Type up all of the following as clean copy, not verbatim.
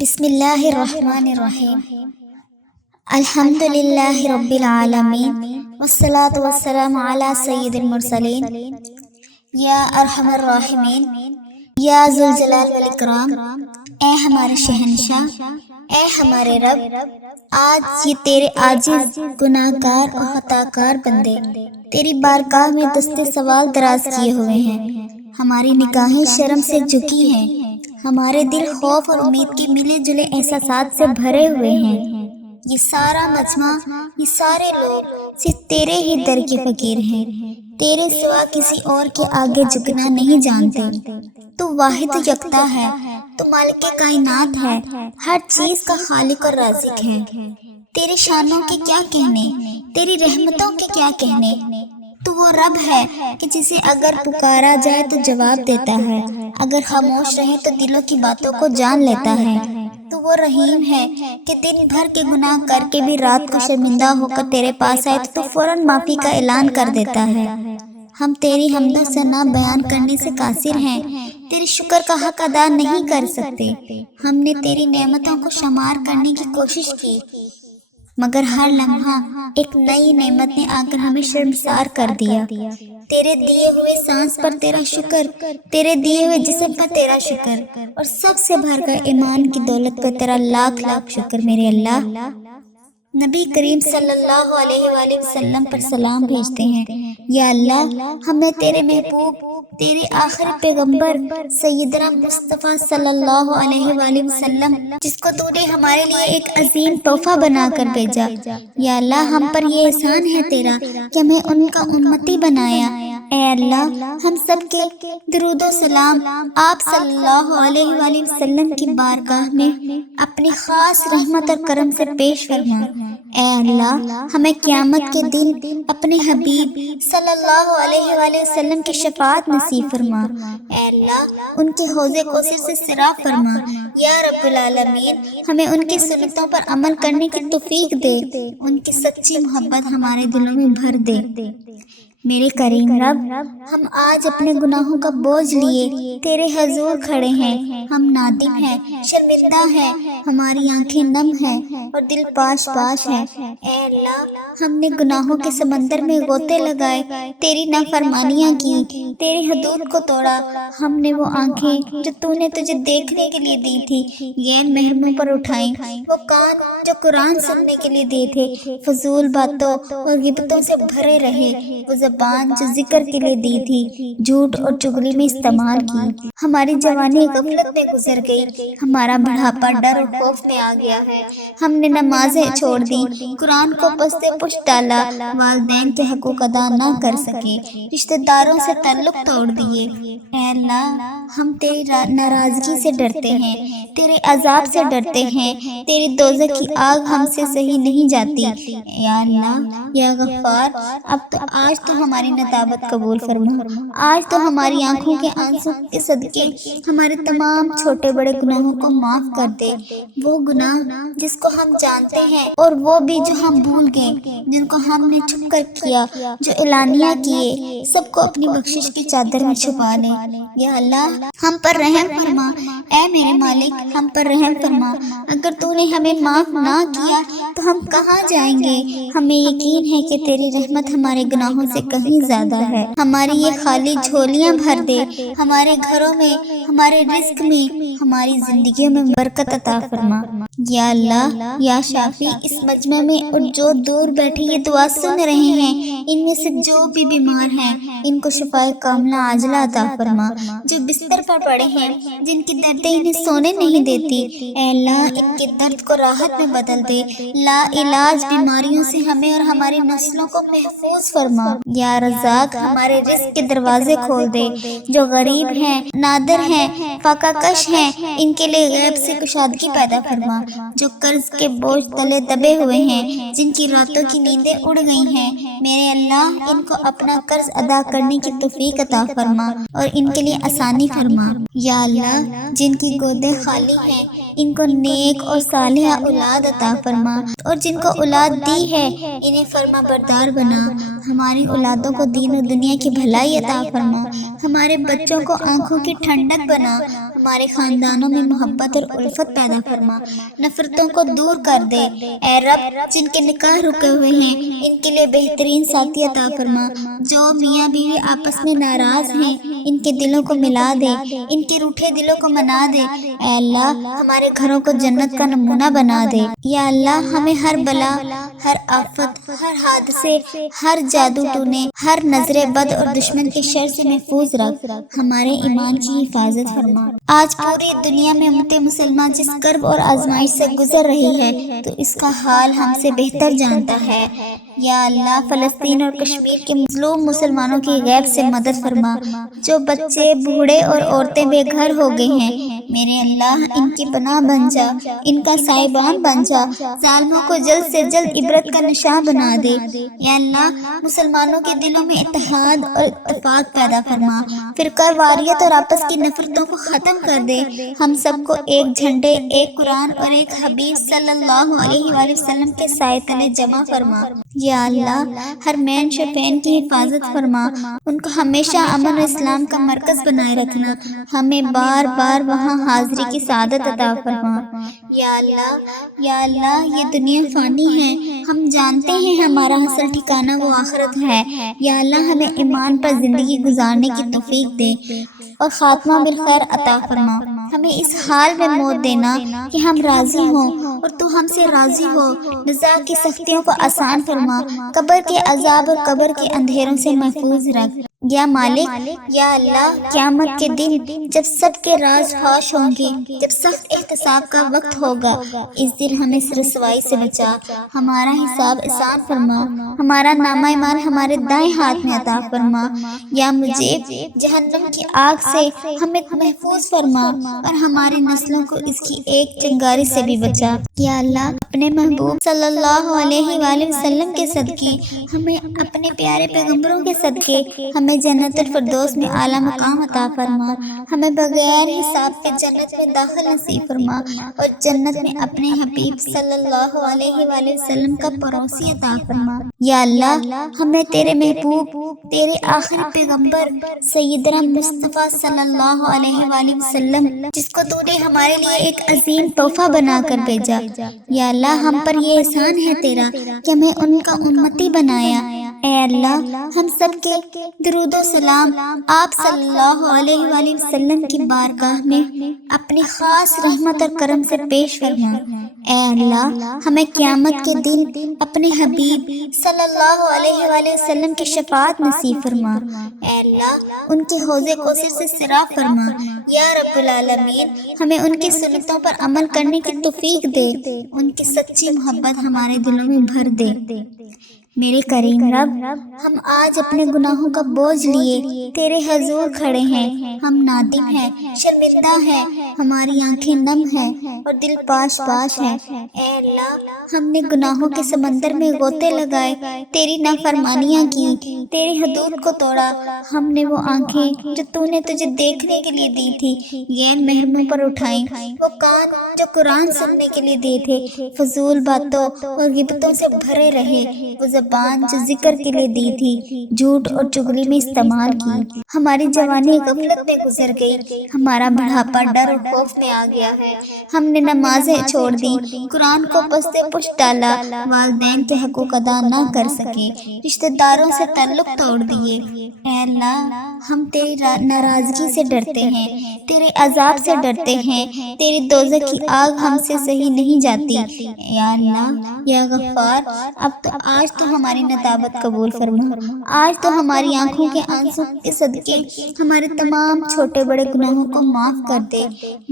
بسم اللہ الرحمن الرحیم الحمد للہ رب العالمین والصلاة والسلام علی سید المرسلین یا ارحم الراحمین یا ذوالجلال والاکرام، اے ہمارے شہنشاہ، اے ہمارے رب، آج یہ تیرے عاجز گناہ گار اور خطا کار بندے تیری بارگاہ میں دست سوال دراز کیے ہوئے ہیں۔ ہماری نگاہیں شرم سے جھکی ہیں، ہمارے دل خوف اور امید کے ملے جلے احساسات سے بھرے ہوئے ہیں۔ یہ سارا مجمع، یہ سارے لوگ صرف تیرے ہی در کے فقیر ہیں، تیرے سوا کسی اور کے آگے جھکنا نہیں جانتے۔ تو واحد و یکتا ہے، تو مالک کائنات ہے، ہر چیز کا خالق اور رازق ہے۔ تیری شانوں کے کیا کہنے، تیری رحمتوں کے کیا کہنے۔ تو وہ رب ہے کہ جسے اگر پکارا جائے تو جواب دیتا ہے، اگر خاموش رہے تو دلوں کی باتوں کو جان لیتا ہے۔ تو وہ رحیم ہے کہ دن بھر کے گناہ کر کے بھی رات کو شرمندہ ہو کر تیرے پاس آئے تو فوراً معافی کا اعلان کر دیتا ہے۔ ہم تیری حمد و ثنا بیان کرنے سے قاصر ہیں، تیرے شکر کا حق ادا نہیں کر سکتے۔ ہم نے تیری نعمتوں کو شمار کرنے کی کوشش کی، مگر ہر لمحہ ایک نئی نعمت نے آ کر ہمیں شرمسار کر دیا۔ تیرے دیے ہوئے سانس پر تیرا شکر، تیرے دیے ہوئے جسم پر تیرا شکر، اور سب سے بھر کر ایمان کی دولت پر تیرا لاکھ لاکھ شکر میرے اللہ۔ نبی کریم صلی اللہ علیہ وآلہ وسلم پر سلام بھیجتے ہیں۔ یا اللہ، ہمیں تیرے محبوب، تیرے آخری پیغمبر سیدنا مصطفیٰ صلی اللہ علیہ وآلہ وسلم، جس کو تو نے ہمارے لیے ایک عظیم تحفہ بنا کر بھیجا، یا اللہ ہم پر یہ احسان ہے تیرا کہ ہمیں ان کا امتی بنایا۔ اے اللہ، ہم سب کے درود و سلام آپ صلی اللہ علیہ وآلہ وسلم کی بارگاہ میں اپنی خاص رحمت اور کرم سے پیش فرما۔ اے اللہ، ہمیں قیامت کے دن اپنے حبیب صلی اللہ علیہ وآلہ وسلم کی شفاعت نصیب فرما۔ اے اللہ، ان کے حوض کوثر سے سیراب فرما۔ یا رب العالمین، ہمیں ان کی سنتوں پر عمل کرنے کی توفیق دے، ان کی سچی محبت ہمارے دلوں میں بھر دے۔ میرے کریم رب، ہم آج اپنے گناہوں کا بوجھ لیے تیرے حضور کھڑے ہیں۔ ہم نادم ہیں، شرمندہ ہیں، ہماری آنکھیں نم ہیں اور دل پاش پاش ہیں۔ اے اللہ، ہم نے گناہوں کے سمندر میں غوطے لگائے، تیری نافرمانیاں کی، تیری حدود کو توڑا۔ ہم نے وہ آنکھیں جو تو نے تجھے دیکھنے کے لیے دی تھی غیر محرموں پر اٹھائیں، وہ کان جو قرآن سننے کے لیے دیے تھے فضول باتوں اور غیبتوں سے بھرے رہے، وہ زبان جو ذکر کے لیے دی تھی جھوٹ اور چغلی میں استعمال کی۔ ہماری جوانی غفلت میں گزر گئی، ہمارا بڑھاپا ڈر اور خوف میں آ گیا ہے۔ ہم نے نمازیں چھوڑ دی، قرآن کو پستے پشت ڈالا، والدین کے حقوق ادا نہ کر سکے، رشتہ داروں سے تعلق توڑ دیے۔ اے اللہ، ہم تیری ناراضگی سے ڈرتے ہیں، تیرے عذاب سے ڈرتے ہیں، تیری دوزخ کی آگ ہم سے صحیح نہیں جاتی۔ یا اللہ، یا غفار، اب تو آج تو ہماری ندامت قبول فرما۔ آج تو ہماری آنکھوں کے آنسو کے صدقے ہمارے تمام چھوٹے بڑے گناہوں کو معاف کر دے، وہ گناہ جس کو ہم جانتے ہیں اور وہ بھی جو ہم بھول گئے، جن کو ہم نے چھپ کر کیا، جو اعلانیہ کیے، سب کو اپنی بخشش کی چادر میں چھپا لے۔ یا اللہ، ہم پر رحم فرما۔ اے میرے مالک، ہم پر رحم فرما۔ اگر تو نے ہمیں معاف نہ کیا تو ہم کہاں جائیں گے؟ ہمیں یقین ہے کہ تیری رحمت ہمارے گناہوں سے کہیں زیادہ ہے۔ ہماری یہ خالی جھولیاں بھر دے، ہمارے گھروں میں، ہمارے رزق میں، ہماری زندگیوں میں برکت عطا فرما۔ یا اللہ، یا شافی، اس مجمع میں اور جو دور بیٹھے یہ دعا سن رہے ہیں، ان میں سے جو بھی بیمار ہیں ان کو شفائے کاملہ عاجلہ عطا فرما۔ جو بستر پر پڑے ہیں، جن کی دردیں انہیں سونے نہیں دیتی، اے اللہ ان کے درد کو راحت میں بدل دے۔ لا علاج بیماریوں سے ہمیں اور ہماری نسلوں کو محفوظ فرما۔ یا رزاق، ہمارے رزق کے دروازے کھول دے۔ جو غریب ہیں، نادر ہیں، فاقہ کش ہیں، ان کے لیے غیب سے کشادگی پیدا فرما۔ جو قرض کے بوجھ تلے دبے ہوئے ہیں، جن کی راتوں کی نیندیں اڑ گئی ہیں، میرے اللہ ان کو اپنا قرض ادا کرنے کی توفیق عطا فرما اور ان کے لیے آسانی فرما۔ یا اللہ، جن کی گودیں خالی ہیں ان کو نیک اور صالحہ اولاد عطا فرما، اور جن کو اولاد دی ہے انہیں فرما بردار بنا۔ ہماری اولادوں کو دین و دنیا کی بھلائی عطا فرما، ہمارے بچوں کو آنکھوں کی ٹھنڈک بنا، ہمارے خاندانوں میں محبت اور الفت پیدا فرما، نفرتوں کو دور کر دے۔ اے رب، جن کے نکاح رکے ہوئے ہیں ان کے لیے بہترین ساتھی عطا فرما، جو میاں بیوی آپس میں ناراض ہیں ان کے دلوں کو ملا دے، ان کے روٹھے دلوں کو منا دے۔ اے اللہ، ہمارے گھروں کو جنت کا نمونہ بنا دے۔ یا اللہ، ہمیں ہر بلا، ہر آفت، ہر حادثے، ہر جادو ٹونے، ہر نظر بد اور دشمن کے شر سے محفوظ رکھ، ہمارے ایمان کی حفاظت فرما۔ آج پوری دنیا میں امت مسلمان جس کرب اور آزمائش سے گزر رہی ہے تو اس کا حال ہم سے بہتر جانتا ہے۔ یا اللہ، فلسطین اور کشمیر کے مظلوم مسلمانوں کی غیب سے مدد فرما، جو بچے، بوڑھے اور عورتیں بے گھر ہو گئے ہیں، میرے اللہ ان کی پناہ بن جا، ان کا سائبان بن جا، ظالموں کو جلد سے جلد عبرت کا نشاں بنا دے۔ یا اللہ، مسلمانوں کے دلوں میں اتحاد اور اتفاق پیدا فرما، فرقہ واریت اور آپس کی نفرتوں کو ختم کر دے، ہم سب کو ایک جھنڈے، ایک قرآن اور ایک حبیب صلی اللہ علیہ وآلہ وسلم کے سائے تلے جمع فرما۔ یا اللہ، ہر مین شفین کی حفاظت فرما، ان کو ہمیشہ امن و اسلام کا مرکز بنائے رکھنا، ہمیں بار بار وہاں حاضری کی سعادت عطا فرما۔ یا اللہ، یا اللہ، یہ دنیا فانی ہے، ہم جانتے ہیں ہمارا اصل ٹھکانہ وہ آخرت ہے۔ یا اللہ، ہمیں ایمان پر زندگی گزارنے کی توفیق دے اور خاتمہ بالخیر عطا فرما، ہمیں اس حال میں موت دینا کہ ہم راضی ہوں اور تو ہم سے راضی ہو، جزا کی سختیوں کو آسان فرما، قبر کے عذاب اور قبر کے اندھیروں سے محفوظ رکھ۔ یا مالک، یا اللہ، قیامت کے دن جب سب کے راز فاش ہوں گے، جب سخت احتساب کا وقت ہوگا، اس دن ہمیں اس رسوائی سے بچا، ہمارا حساب آسان فرما، ہمارا نامہ ایمان ہمارے دائیں ہاتھ میں عطا فرما۔ یا مجیب، جہنم کی آگ سے ہمیں محفوظ فرما اور ہماری نسلوں کو اس کی ایک چنگاری سے بھی بچا۔ یا اللہ، اپنے محبوب صلی اللہ علیہ وآلہ وسلم کے صدقے، ہمیں اپنے پیارے پیغمبروں کے صدقے ہمیں جنت الفردوس میں اعلیٰ مقام عطا فرما، ہمیں بغیر حساب کے جنت میں داخل نصیب فرما اور جنت میں اپنے حبیب صلی اللہ علیہ وآلہ وسلم کا پڑوسی عطا فرما۔ یا اللہ، ہمیں تیرے محبوب، تیرے آخری پیغمبر سیدنا مصطفیٰ صلی اللہ علیہ وآلہ وسلم، جس کو تو نے ہمارے لیے ایک عظیم تحفہ بنا کر بھیجا، یا اللہ، ہم پر یہ احسان ہے تیرا کہ ہمیں ان کا امتی بنایا۔ اے اللہ، ہم سب کے درود و سلام آپ صلی اللہ علیہ وآلہ وسلم کی بارگاہ میں اپنی خاص رحمت اور کرم سے پیش فرما۔ اے اللہ، ہمیں قیامت کے دن اپنے حبیب صلی اللہ علیہ وآلہ وسلم کی شفاعت نصیب فرما۔ اے اللہ، ان کے حوض کوثر سے سیراب فرما۔ یا رب العالمین، ہمیں ان کی سنتوں پر عمل کرنے کی توفیق دے، ان کی سچی محبت ہمارے دلوں میں بھر دے۔ میرے کریم رب، ہم آج اپنے گناہوں کا بوجھ لیے تیرے حضور کھڑے ہیں، ہم نادم ہیں، شرمندہ ہیں، ہماری آنکھیں نم ہیں اور دل پاش پاش ہیں۔ اے اللہ، ہم نے گناہوں کے سمندر میں غوطے لگائے، تیری نافرمانیاں کی، تیری حدود کو توڑا، ہم نے وہ آنکھیں جو تو نے تجھے دیکھنے کے لیے دی تھی غیر محرموں پر اٹھائیں، وہ کان جو قرآن سننے کے لیے دیے تھے فضول باتوں اور غیبتوں سے بھرے رہے، وہ زبان جو ذکر کے لیے دی تھی جھوٹ اور چغلی میں استعمال کی۔ ہماری جوانی غفلت میں گزر گئی، ہمارا بڑھاپا ڈر اور خوف میں آ گیا ہے، ہم نے نمازیں چھوڑ دی، قرآن کو پستے پشت ڈالا، والدین کے حقوق ادا نہ کر سکے، رشتہ داروں سے تعلق توڑ دیے۔ اے اللہ، ہم تیری ناراضگی سے ڈرتے ہیں، تیرے عذاب سے ڈرتے ہیں، تیری دوزخ کی آگ ہم سے صحیح نہیں جاتی۔ یا اللہ، یا غفار، اب تو آج تو ہماری ندامت قبول فرما، آج تو ہماری آنکھوں کے آنسو کے صدقے ہمارے تمام چھوٹے بڑے گناہوں کو معاف کر دے،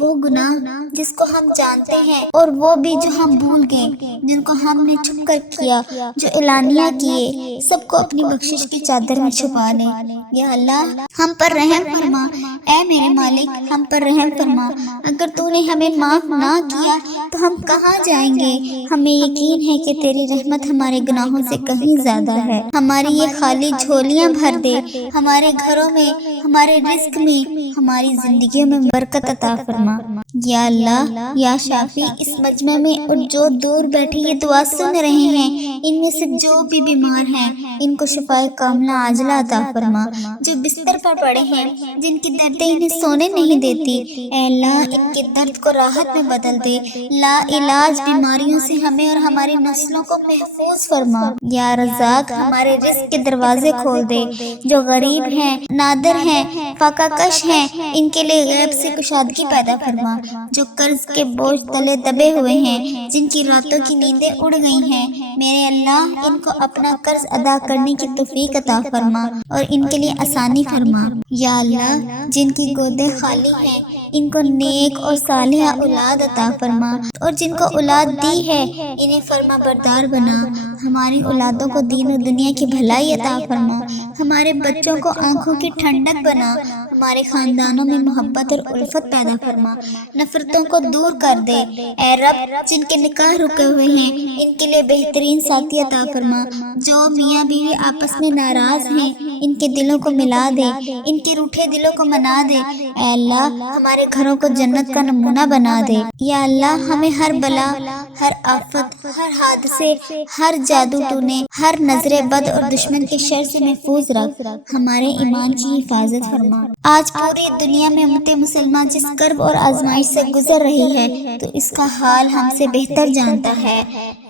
وہ گناہ جس کو ہم جانتے ہیں اور وہ بھی جو ہم بھول گئے، جن کو ہم نے چھپ کر کیا، جو اعلانیہ کیے، سب کو اپنی بخشش کی چادر میں چھپا لے۔ یا اللہ، ہم پر رحم فرما، اے میرے مالک، ہم پر رحم فرما، اگر تو نے ہمیں معاف نہ کیا تو ہم کہاں جائیں گے؟ ہمیں یقین ہے کہ تیری رحمت ہمارے گناہوں سے کہیں زیادہ ہے، ہماری یہ خالی جھولیاں بھر دے، ہمارے گھروں میں ہمارے رزق میں، ہماری زندگیوں میں برکت عطا فرما۔ یا اللہ یا شافی، اس مجمع میں اور جو دور بیٹھے یہ دعا سن رہے ہیں، ان میں سے جو بھی بیمار ہیں ان کو شفائے کاملہ عاجلہ عطا فرما۔ جو بستر پر پڑے ہیں، جن کی دردیں انہیں سونے نہیں دیتی، اے اللہ ان کے درد کو راحت میں بدل دے۔ لا علاج بیماریوں سے ہمیں اور ہماری نسلوں کو محفوظ فرما۔ یا رزاق، ہمارے رزق کے دروازے کھول دے۔ جو غریب ہیں، نادر ہیں، فاقہ کش ہیں، ان کے لیے غیب سے کشادگی پیدا فرما۔ جو قرض کے بوجھ تلے دبے ہوئے ہیں، جن کی راتوں کی نیندیں اڑ گئی ہیں، میرے اللہ ان کو اپنا قرض ادا کرنے کی توفیق عطا فرما اور ان کے لیے آسانی فرما۔ یا اللہ جن کی گودیں خالی ہیں، ان کو نیک اور صالحہ اولاد عطا فرما، اور جن کو اولاد دی ہے انہیں فرما بردار بنا۔ ہماری اولادوں کو دین و دنیا کی بھلائی عطا فرما، ہمارے بچوں کو آنکھوں کی ٹھنڈک بنا، ہمارے خاندانوں میں محبت اور الفت پیدا فرما، نفرتوں کو دور کر دے۔ اے رب جن کے نکاح رکے ہوئے ہیں ان کے لیے بہترین ساتھی عطا فرما۔ جو میاں بیوی آپس میں ناراض ہیں ان کے دلوں کو ملا دے، ان کے روٹھے دلوں کو منا دے۔ اے اللہ ہمارے گھروں کو جنت کا نمونہ بنا دے۔ یا اللہ ہمیں ہر بلا، ہر آفت، ہر حادثے، ہر جادو ٹونے، ہر نظر بد اور دشمن کے شر سے محفوظ رکھ، ہمارے ایمان کی حفاظت فرما۔ آج پوری دنیا میں امت مسلمہ جس کرب اور آزمائش سے گزر رہی ہے تو اس کا حال ہم سے بہتر جانتا ہے۔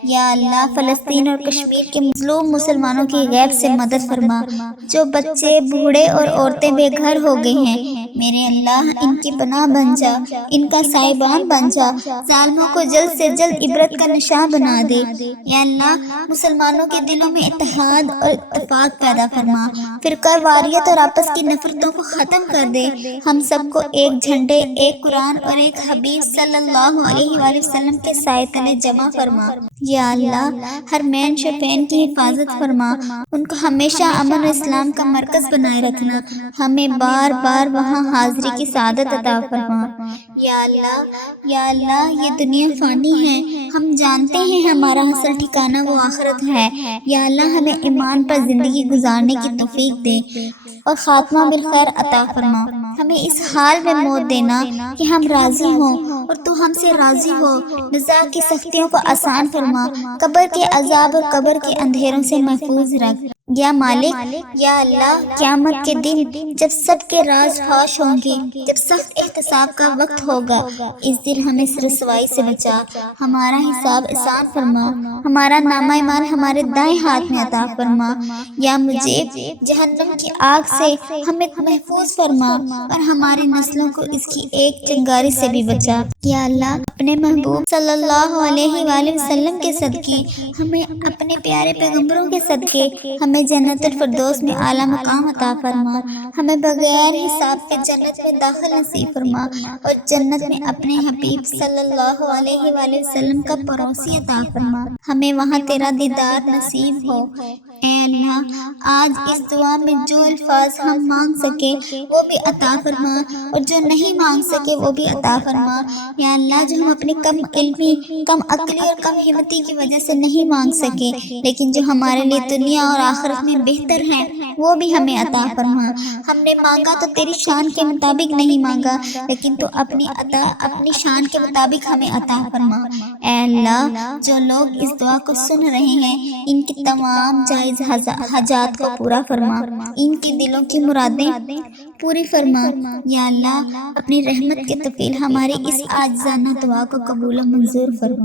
یا اللہ فلسطین اور کشمیر کے مظلوم مسلمانوں کی غیب سے مدد فرما۔ جو بچے، بوڑھے اور عورتیں بے گھر ہو گئے ہیں، میرے اللہ ان کی پناہ بن جا، ان کا سائبان بن جا، ظالموں کو جلد سے جلد عبرت کا نشاں بنا دے۔ یا اللہ مسلمانوں کے دلوں میں اتحاد اور اتفاق پیدا فرما، فرقہ واریت اور آپس کی نفرتوں کو ختم کر دے۔ ہم سب کو ایک جھنڈے، ایک قرآن اور ایک حبیب صلی اللہ علیہ وآلہ وسلم کے سائے تلے جمع فرما۔ یا اللہ ہر مین شفین کی حفاظت فرما، ان کو ہمیشہ امن و اسلام کا مرکز بنائے رکھنا، ہمیں بار بار وہاں حاضری کی سعادت عطا فرما۔ یا اللہ یہ دنیا فانی ہے، ہم جانتے ہیں ہمارا اصل ٹھکانہ وہ آخرت ہے۔ یا اللہ ہمیں ایمان پر زندگی گزارنے کی توفیق دے اور خاتمہ بالخیر عطا فرما۔ ہمیں اس حال میں موت دینا کہ ہم راضی ہوں اور تو ہم سے راضی ہو۔ جزا کی سختیوں کو آسان فرما، قبر کے عذاب اور قبر کے اندھیروں سے محفوظ رکھ۔ یا مالک، یا اللہ قیامت کے دن جب سب کے راز فاش ہوں گے، جب سخت احتساب کا وقت ہوگا، اس دن ہمیں رسوائی سے بچا، ہمارا حساب آسان فرما، ہمارا نامہ ایمان ہمارے دائیں ہاتھ میں عطا فرما۔ یا مجیب جہنم کی آگ سے ہمیں محفوظ فرما اور ہماری نسلوں کو اس کی ایک چنگاری سے بھی بچا۔ یا اللہ اپنے محبوب صلی اللہ علیہ وآلہ وسلم کے صدقے، ہمیں اپنے پیارے پیغمبروں کے صدقے ہمیں جنت الفردوس میں اعلیٰ مقام عطا فرما، ہمیں بغیر حساب کے جنت میں داخل نصیب فرما اور جنت میں اپنے حبیب صلی اللہ علیہ وآلہ وسلم کا پڑوسی عطا فرما، ہمیں وہاں تیرا دیدار نصیب ہو۔ اے اللہ آج اس دعا میں جو الفاظ ہم مانگ سکے وہ بھی عطا فرما اور جو نہیں مانگ سکے وہ بھی عطا فرما۔ یا اللہ جو ہم اپنی کم علمی، کم عقلی اور کم ہمتی کی وجہ سے نہیں مانگ سکے، لیکن جو ہمارے لیے دنیا اور آخرت میں بہتر ہیں وہ بھی ہمیں عطا فرما۔ ہم نے مانگا تو تیری شان کے مطابق نہیں مانگا، لیکن تو اپنی عطا اپنی شان کے مطابق ہمیں عطا فرما۔ اے اللہ جو لوگ اس دعا کو سن رہے ہیں ان کی تمام جائز حاجات کو پورا فرما، ان کے دلوں کی مرادیں پوری فرما۔ یا اللہ اپنی رحمت کے طفیل ہماری اس عاجزانہ دعا کو قبول و منظور فرما۔